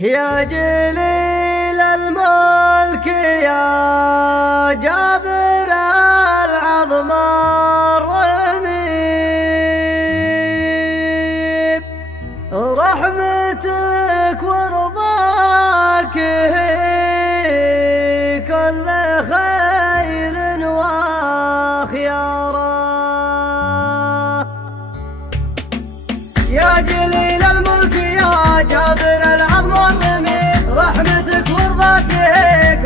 يا جليل الملك يا جابر العظم الرميم، رحمتك ورضاك كل خير وخياره. يا جليل الملك يا جابر العظم الرميم، رحمتك ورضاك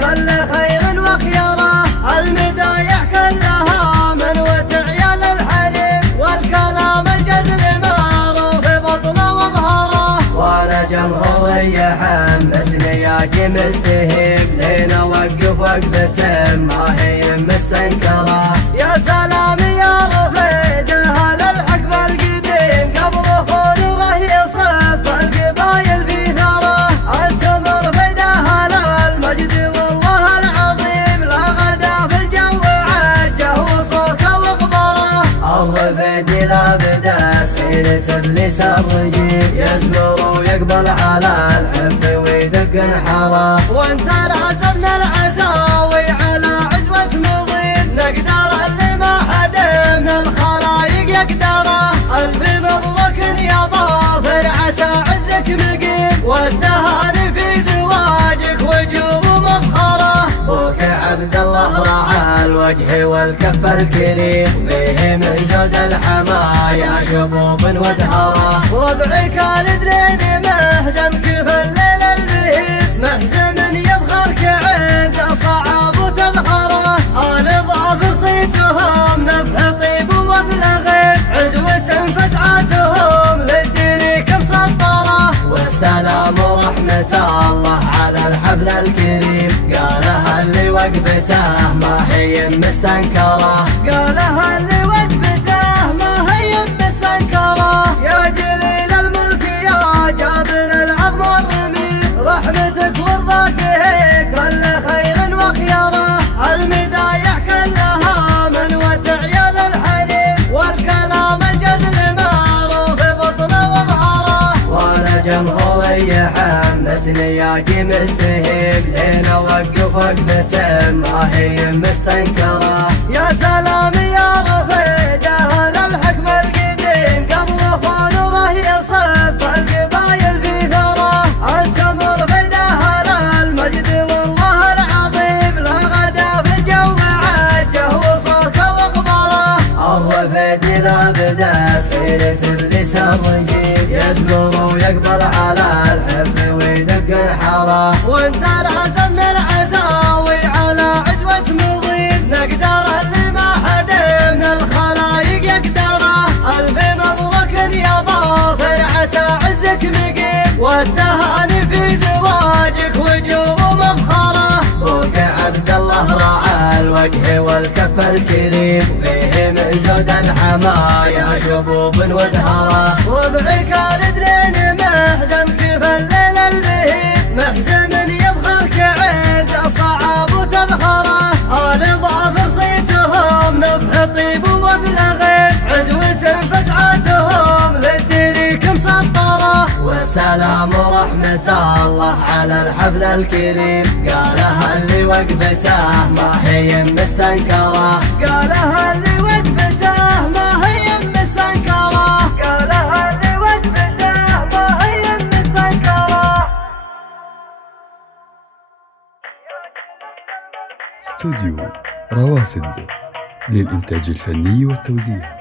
كل خير وخياره. المدايح كلها من وتعيال الحريم، والكلام الجزل معروف بطنه وظهره. وانا جمهوري حمسني ياجي مستهيب، لين اوقف وقفة ما هي مستنكره. يا سلام يا رفيد اهل الحقب القديم، قبل خلوره يصف القبايل في ثره. انتم رفيد اهل المجد والله العظيم، لا غدا في الجو عجه وصوته وغبره. الرفيد لا بدا سيرة ابليس الرجيم، يزمر ويقبل على الحب ويدق انحره. وانت لازمنا العزاوي على عزوة مضيف، نقدر اللي ما حد من الخلايق يقدره. الف مبروك يا ظافر عسى عزك مقيم، والتهاني في زواجك وجوب مفخره. بوك عبد الله راعى الوجه والكف الكريم، فيه من زود الحمايا شبوب ودهره. ربعك الدرين محزن كيف الليل البهيم، محزن يفخرك عند صعابة الخره. آل ظافر صيتهم نفح طيب وابلغت، عزوة فزعاتهم للدين كمسطره. والسلام ورحمة الله على الحفل الكريم، قالها اللي وقفته ما هي مستنكره. قالها اللي وقفته ما هي مستنكره. يا جليل الملك يا جابر العظم الرميم، رحمتك ورضاك كل خير وخياره. المدايح كلها من وتعيال الحريم، والكلام الجزل معروف بطنه وظهره. وانا جمهوري حمسني ياجي مستهيب، لين اوقف وقفة ما هي مستنكره. يا سلام يا رفيد اهل الحكم القديم، قبل خلوره يصف القبايل في ثره. انتم رفيد اهل المجد والله العظيم، لا غدا في الجو عجه وصوته وغبره. الرفيد لا بدا سيرة ابليس الرجيم، يزمر ويقبل على الحب ويدق انحره. وانت لازمنا العزاوي على عزوة مضيف، نقدر اللي ما حد من الخلايق يقدره. الف مبروك يا ظافر عسى عزك مقيم، والتهاني في زواجك وجوب مفخره. بوك عبد الله راعى الوجه والكف الكريم، فيه من زود الحمايا شبوب ودهره. ربعك الدرين محزن كيف الليل البهيم، محزن يفخرك عند صعابة الخره. آل ظافر صيتهم نفح طيب وابلغت، عزوة فزعاتهم للدين كمسطره. والسلام ورحمة الله على الحفل الكريم، قالها اللي وقفته ما هي مستنكره. قالها اللي وقفته ما هي مستنكره. قالها اللي وقفته ما هي مستنكره. استوديو روافد للإنتاج الفني والتوزيع.